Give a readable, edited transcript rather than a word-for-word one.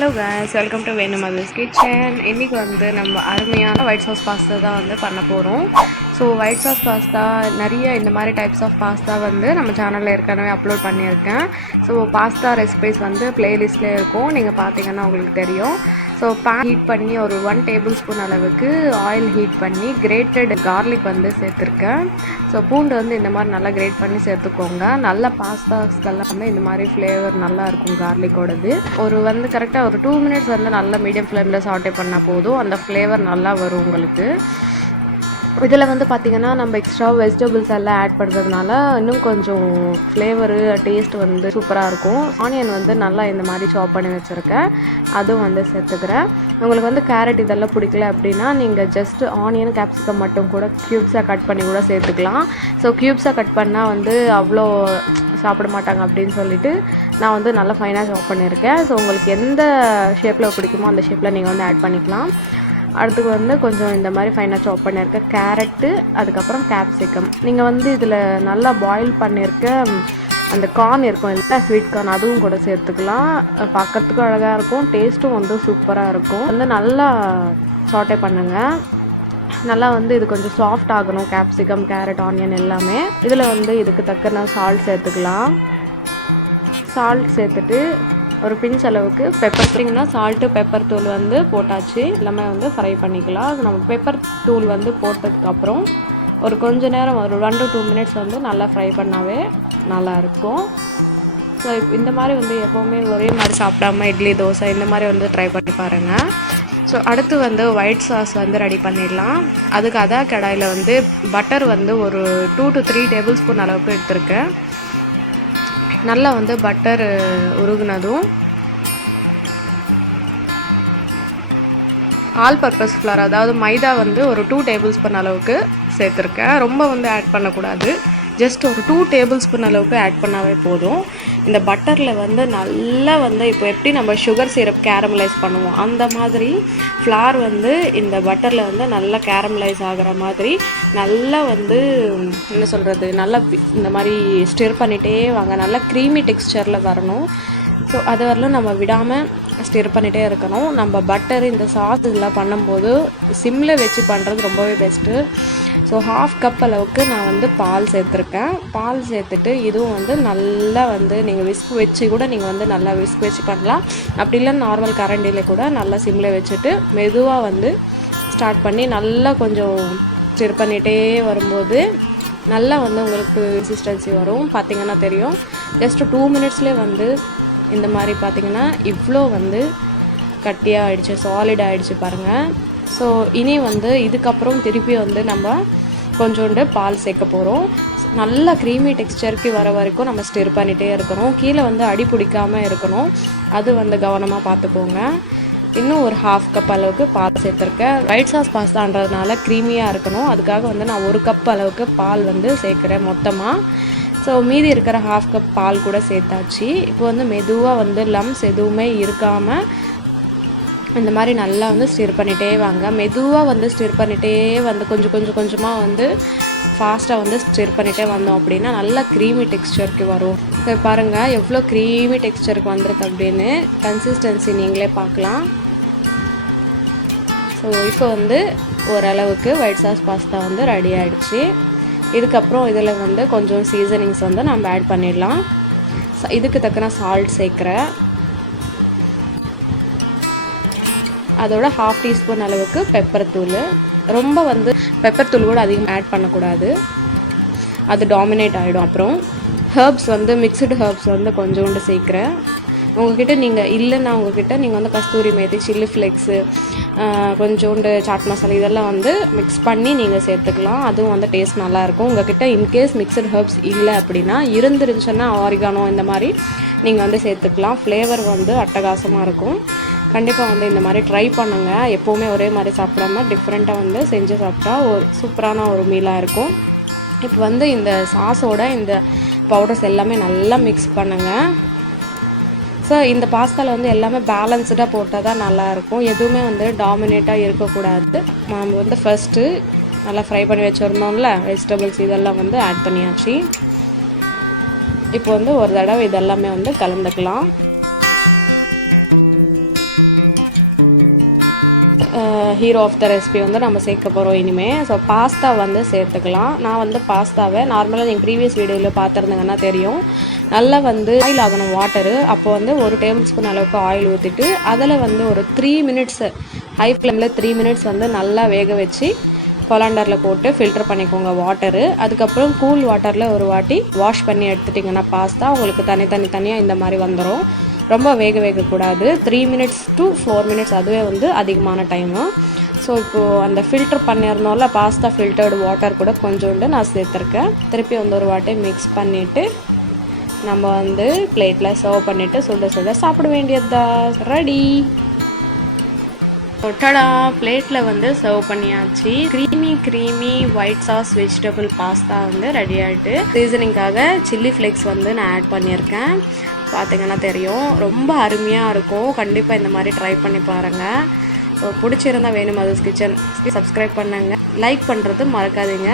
Hello guys, welcome to Venu mother's kitchen. இன்றைக்கி வந்து நம்ம அருமையான ஒயிட் சாஸ் பாஸ்தா தான் வந்து பண்ண போகிறோம். ஸோ ஒயிட் சாஸ் பாஸ்தா நிறைய இந்த மாதிரி டைப்ஸ் ஆஃப் பாஸ்தா வந்து நம்ம சேனலில் ஏற்கனவே அப்லோட் பண்ணியிருக்கேன். ஸோ பாஸ்தா ரெசிபீஸ் வந்து ப்ளேலிஸ்ட்லேயே இருக்கும், நீங்கள் பார்த்தீங்கன்னா உங்களுக்கு தெரியும். ஸோ பேன் ஹீட் பண்ணி ஒரு 1 டேபிள் ஸ்பூன் அளவுக்கு ஆயில் ஹீட் பண்ணி கிரேட்டட் கார்லிக் வந்து சேர்த்துருக்கேன். ஸோ பூண்டு வந்து இந்த மாதிரி நல்லா கிரேட் பண்ணி சேர்த்துக்கோங்க. நல்ல பாஸ்தாஸ்க்கெல்லாம் வந்து இந்த மாதிரி ஃப்ளேவர் நல்லா இருக்கும் கார்லிக்கோடது. கரெக்டாக ஒரு 2 மினிட்ஸ் வந்து நல்லா மீடியம் ஃப்ளேமில் சாட்டே பண்ணால் போதும், அந்த ஃப்ளேவர் நல்லா வரும் உங்களுக்கு. இதில் வந்து பார்த்திங்கன்னா நம்ம எக்ஸ்ட்ரா வெஜிடபிள்ஸ் எல்லாம் ஆட் பண்ணுறதுனால இன்னும் கொஞ்சம் ஃப்ளேவரு டேஸ்ட் வந்து சூப்பராக இருக்கும். ஆனியன் வந்து நல்லா இந்த மாதிரி சாப் பண்ணி வச்சுருக்கேன், அதுவும் வந்து சேர்த்துக்கிறேன். உங்களுக்கு வந்து கேரட் இதெல்லாம் பிடிக்கல அப்படின்னா நீங்கள் ஜஸ்ட் ஆனியன் கேப்சிகம் மட்டும் கூட க்யூப்ஸாக கட் பண்ணி கூட சேர்த்துக்கலாம். ஸோ க்யூப்ஸாக கட் பண்ணால் வந்து அவ்வளோ சாப்பிட மாட்டாங்க அப்படின்னு சொல்லிட்டு நான் வந்து நல்லா ஃபைனாக சாப் பண்ணியிருக்கேன். ஸோ உங்களுக்கு எந்த ஷேப்பில் பிடிக்குமோ அந்த ஷேப்பில் நீங்கள் வந்து ஆட் பண்ணிக்கலாம். அடுத்து வந்து கொஞ்சம் இந்த மாதிரி ஃபைனாக சாப் பண்ணியிருக்க கேரட்டு, அதுக்கப்புறம் கேப்சிகம். நீங்கள் வந்து இதில் நல்லா பாயில் பண்ணியிருக்க அந்த கார்ன் இருக்கும் இல்லை, ஸ்வீட் கார்ன், அதுவும் கூட சேர்த்துக்கலாம். பார்க்கறதுக்கும் அழகாக இருக்கும், டேஸ்ட்டும் வந்து சூப்பராக இருக்கும். வந்து நல்லா சாட்டே பண்ணுங்கள். நல்லா வந்து இது கொஞ்சம் சாஃப்ட் ஆகணும், கேப்சிகம் கேரட் ஆனியன் எல்லாமே. இதில் வந்து இதுக்கு தக்கன சால்ட் சேர்த்துக்கலாம். சால்ட் சேர்த்துட்டு ஒரு பிஞ்ச் அளவுக்கு பெப்பர் தூளிங்கன்னா சால்ட்டு பெப்பர் தூள் வந்து போட்டாச்சு, எல்லாமே வந்து ஃப்ரை பண்ணிக்கலாம். அது நம்ம பெப்பர் தூள் வந்து போட்டதுக்கப்புறம் ஒரு கொஞ்ச நேரம் ஒரு 1 to 2 மினிட்ஸ் வந்து நல்லா ஃப்ரை பண்ணாவே நல்லாயிருக்கும். ஸோ இந்த மாதிரி வந்து எப்போவுமே ஒரே மாதிரி சாப்பிடாம இட்லி தோசை இந்த மாதிரி வந்து ட்ரை பண்ணி பாருங்கள். ஸோ அடுத்து வந்து ஒயிட் சாஸ் வந்து ரெடி பண்ணிடலாம். அதுக்கு அதான் கடாயில் வந்து பட்டர் வந்து ஒரு 2 to 3 டேபிள் ஸ்பூன் அளவுக்கு எடுத்திருக்கேன். நல்லா வந்து பட்டர் உருகுனதும் ஆல் பர்பஸ் ஃப்ளார், அதாவது மைதா வந்து ஒரு 2 டேபிள் ஸ்பூன் அளவுக்கு சேர்த்துருக்கேன். ரொம்ப வந்து ஆட் பண்ணக்கூடாது, ஜஸ்ட் ஒரு 2 டேபிள் ஸ்பூன் அளவுக்கு ஆட் பண்ணாவே போதும். இந்த பட்டரில் வந்து நல்லா வந்து இப்போ எப்படி நம்ம சுகர் சிரப் கேரமலைஸ் பண்ணுவோம் அந்த மாதிரி ஃப்ளார் வந்து இந்த பட்டரில் வந்து நல்லா கேரமலைஸ் ஆகிற மாதிரி நல்லா வந்து என்ன சொல்கிறது, நல்லா இந்த மாதிரி ஸ்டிர் பண்ணிகிட்டே வாங்க, நல்லா க்ரீமி டெக்ஸ்சரில் வரணும். ஸோ அது வரலும் நம்ம விடாமல் ஸ்டிர் பண்ணிகிட்டே இருக்கணும். நம்ம பட்டர் இந்த சாஸ் இதெல்லாம் பண்ணும்போது சிம்மில் வச்சு பண்ணுறது ரொம்பவே பெஸ்ட்டு. ஸோ 1/2 கப் அளவுக்கு நான் வந்து பால் சேர்த்துருக்கேன். பால் சேர்த்துட்டு இதுவும் வந்து நல்லா வந்து நீங்கள் விஸ்க் வச்சு கூட நீங்கள் வந்து நல்லா விஸ்க் வச்சு பண்ணலாம். அப்படி இல்லை நார்மல் கரண்டியில் கூட நல்லா சிம்மில் வச்சுட்டு மெதுவாக வந்து ஸ்டார்ட் பண்ணி நல்லா கொஞ்சம் ஸ்டிர் பண்ணிகிட்டே வரும்போது நல்லா வந்து உங்களுக்கு கன்சிஸ்டன்சி வரும். பார்த்திங்கன்னா தெரியும், ஜஸ்ட் 2 மினிட்ஸ்லேயே வந்து இந்த மாதிரி பார்த்திங்கன்னா இவ்வளோ வந்து கட்டியாக ஆகிடுச்சு, சாலிட் ஆகிடுச்சு பாருங்கள். ஸோ இனி வந்து இதுக்கப்புறம் திருப்பி வந்து நம்ம கொஞ்சோண்டு பால் சேர்க்க போகிறோம். நல்லா க்ரீமி டெக்ஸ்சருக்கு வர வரைக்கும் நம்ம ஸ்டிர் பண்ணிகிட்டே இருக்கணும். கீழே வந்து அடி பிடிக்காமல் இருக்கணும், அது வந்து கவனமாக பார்த்துக்கோங்க. இன்னும் ஒரு 1/2 கப் அளவுக்கு பால் சேர்த்துருக்கேன். ஒயிட் சாஸ் பாஸ்தான்றதுனால க்ரீமியாக இருக்கணும், அதுக்காக வந்து நான் 1 கப் அளவுக்கு பால் வந்து சேர்க்குறேன் மொத்தமாக. ஸோ மீதி இருக்கிற 1/2 கப் பால் கூட சேர்த்தாச்சு. இப்போ வந்து மெதுவாக வந்து லம்ஸ் எதுவுமே இருக்காமல் இந்த மாதிரி நல்லா வந்து ஸ்டிர் பண்ணிகிட்டே வாங்க. மெதுவாக வந்து ஸ்டிர் பண்ணிகிட்டே வந்து கொஞ்சமாக வந்து ஃபாஸ்ட்டாக வந்து ஸ்டிர் பண்ணிகிட்டே வந்தோம் அப்படின்னா நல்லா க்ரீமி டெக்ஸ்சருக்கு வரும். இப்போ பாருங்கள் எவ்வளோ க்ரீமி டெக்ஸ்சருக்கு வந்திருக்கு அப்படின்னு, கன்சிஸ்டன்சி நீங்களே பார்க்கலாம். ஸோ இப்போ வந்து ஓரளவுக்கு ஒயிட் சாஸ் பாஸ்தா வந்து ரெடி ஆகிடுச்சு. இதுக்கப்புறம் இதில் வந்து கொஞ்சம் சீசனிங்ஸ் வந்து நம்ம ஆட் பண்ணிடலாம். இதுக்கு தக்கன சால்ட் சேர்க்குறேன். அதோட 1/2 டீஸ்பூன் அளவுக்கு பெப்பர் தூள். ரொம்ப வந்து பெப்பர் தூள் கூட அதிகமாக ஆட் பண்ணக்கூடாது, அது டாமினேட் ஆகிடும். அப்புறம் ஹர்ப்ஸ் வந்து மிக்சடு ஹர்ப்ஸ் வந்து கொஞ்சோண்டு சேர்க்குறேன். உங்கள்கிட்ட நீங்கள் இல்லைன்னா உங்கள்கிட்ட நீங்கள் வந்து கஸ்தூரி மேத்தி, சில்லி ஃப்ளேக்ஸு, கொஞ்சோண்டு சாட் மசாலா இதெல்லாம் வந்து மிக்ஸ் பண்ணி நீங்கள் சேர்த்துக்கலாம், அதுவும் வந்து டேஸ்ட் நல்லாயிருக்கும். உங்கள்கிட்ட இன்கேஸ் மிக்சடு ஹர்ப்ஸ் இல்லை அப்படின்னா இருந்துருந்துச்சுன்னா ஆரிகானோ இந்த மாதிரி நீங்கள் வந்து சேர்த்துக்கலாம். ஃப்ளேவர் வந்து அட்டகாசமாக இருக்கும். கண்டிப்பாக வந்து இந்த மாதிரி ட்ரை பண்ணுங்கள். எப்போவுமே ஒரே மாதிரி சாப்பிடாம டிஃப்ரெண்ட்டாக வந்து செஞ்சு சாப்பிட்டா ஒரு சூப்பரான ஒரு மீலாக இருக்கும். இப்போ வந்து இந்த சாஸோட இந்த பவுடர்ஸ் எல்லாமே நல்லா மிக்ஸ் பண்ணுங்கள். ஸோ இந்த பாஸ்தாவில் வந்து எல்லாமே பேலன்ஸ்டாக போட்டால் தான் நல்லாயிருக்கும், எதுவுமே வந்து டாமினேட்டாக இருக்கக்கூடாது. நம்ம வந்து ஃபஸ்ட்டு நல்லா ஃப்ரை பண்ணி வச்சுருந்தோம்ல வெஜிடபிள்ஸ் இதெல்லாம் வந்து ஆட் பண்ணியாச்சு. இப்போ வந்து ஒரு தடவை இதெல்லாமே வந்து கலந்துக்கலாம். ஹீரோ ஆஃப் த ரெசிபி வந்து நம்ம சேர்க்க போகிறோம் இனிமேல். ஸோ பாஸ்தா வந்து சேர்த்துக்கலாம். நான் வந்து பாஸ்தாவை நார்மலாக நீங்கள் ப்ரீவியஸ் வீடியோவில் பார்த்துருந்தீங்கன்னா தெரியும், நல்லா வந்து ஆயில் ஆகணும் வாட்டரு. அப்போ வந்து 1 டேபிள் ஸ்பூன் அளவுக்கு ஆயில் ஊற்றிட்டு அதில் வந்து ஒரு 3 மினிட்ஸு ஹை ஃப்ளேமில் 3 மினிட்ஸ் வந்து நல்லா வேக வச்சு கொலாண்டரில் போட்டு ஃபில்டர் பண்ணிக்கோங்க வாட்டரு. அதுக்கப்புறம் கூல் வாட்டரில் ஒரு வாட்டி வாஷ் பண்ணி எடுத்துட்டிங்கன்னா பாஸ்தா உங்களுக்கு தனியாக இந்த மாதிரி வந்துடும். ரொம்ப வேகக்கூடாது. 3 மினிட்ஸ் டு 4 மினிட்ஸ் அதுவே வந்து அதிகமான டைமு. ஸோ இப்போது அந்த ஃபில்டர் பண்ணியிருந்தோம்ல பாஸ்தா ஃபில்டர்டு வாட்டர் கூட கொஞ்சோண்டு நான் சேர்த்துருக்கேன். திருப்பி வந்து ஒரு வாட்டி மிக்ஸ் பண்ணிவிட்டு நம்ம வந்து பிளேட்டில் சர்வ் பண்ணிவிட்டு சுட சாப்பிட வேண்டியது தான். ரெடி. டடா, பிளேட்டில் வந்து சர்வ் பண்ணியாச்சு. Creamy white sauce vegetable pasta வந்து ரெடி ஆகிட்டு. சீசனிங்காக சில்லி ஃப்ளேக்ஸ் வந்து நான் ஆட் பண்ணியிருக்கேன். பார்த்திங்கன்னா தெரியும், ரொம்ப அருமையாக இருக்கும். கண்டிப்பாக இந்த மாதிரி ட்ரை பண்ணி பாருங்கள். பிடிச்சிருந்தா வேணும் மதுஸ் கிச்சன் சப்ஸ்கிரைப் பண்ணுங்கள், லைக் பண்ணுறது மறக்காதீங்க.